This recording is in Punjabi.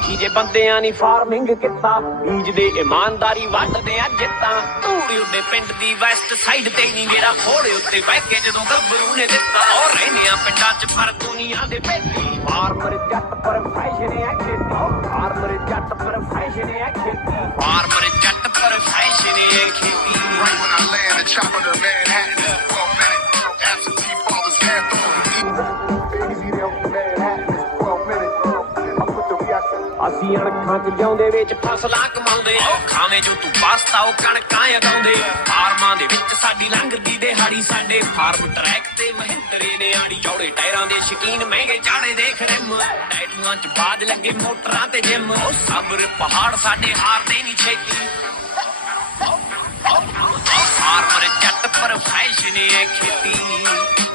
ਦੇਖੀ ਜੇ ਬੰਦਿਆਂ ਨੀ ਫਾਰਮਿੰਗ ਕੀਤਾ ਬੀਜਦੇ ਇਮਾਨਦਾਰੀ ਵੱਢਦੇ ਆ ਜਿੱਤਾਂ ਧੂੜੀ ਉੱਡੇ ਪਿੰਡ ਦੀ ਵੈਸਟ ਸਾਈਡ ਤੇ ਨਹੀਂ ਮੇਰਾ ਘੋੜੇ ਉੱਤੇ ਬਹਿ ਕੇ ਜਦੋਂ ਗੱਭਰੂ ਨੇ ਦਿੱਤਾ ਔਰ ਰਹਿੰਦੇ ਆ ਪਿੰਡਾਂ 'ਚ ਪਰ ਦੁਨੀਆ ਦੇ ਵਿੱਚ ਫਾਰਮਰ ਜੱਟ ਪਰ ਫੈਸ਼ਨ ਹੈ ਖੇਤੀ ਫਾਰਮਰ ਜੱਟ ਪਰ ਫੈਸ਼ਨ ਹੈ ਖੇਤੀ ਫਾਰਮਰ ਜੱਟ ਪਰ ਫੈਸ਼ਨ ਹੈ ਖੇਤੀ Right when I land the chopper to Manhattan, 12 minutes. Absentee fathers can't throw the baby there on Manhattan, 12 minutes. I put the reaction. ਅਸੀਂ ਅਣਖਾਂ 'ਚ ਜਿਉਂਦੇ ਵਿੱਚ ਫਸਲਾਂ ਕਮਾਉਂਦੇ ਖਾਵੇਂ ਜੋ ਤੂੰ ਪਾਸਤਾ ਉਹ ਕਣਕਾਂ ਉਗਾਉਂਦੇ ਫਾਰਮਾਂ ਦੇ ਵਿੱਚ ਸਾਡੀ ਲੰਘਦੀ ਦਿਹਾੜੀ ਸਾਡੇ ਫਾਰਮ ਟਰੈਕ ਤੇ ਮਹਿੰਦਰੇ ਨੇ ਆੜੀ ਚੌੜੇ ਟਾਇਰਾਂ ਦੇ ਸ਼ਕੀਨ ਮਹਿੰਗੇ ਚਾੜੇ ਦੇਖ ਰਿਮ ਟੈਟੂਆਂ 'ਚ ਬਾਜ ਲੱਗੇ ਮੋਟਰਾਂ ਤੇ ਜਿਮ ਉਹ ਸਬਰ ਪਹਾੜ ਸਾਡੇ ਹਾਰਦੇ ਨਹੀਂ ਛੇਤੀ ਫਾਰਮਰ ਜੱਟ ਪਰ ਫੈਸ਼ਨ ਹੈ ਖੇਤੀ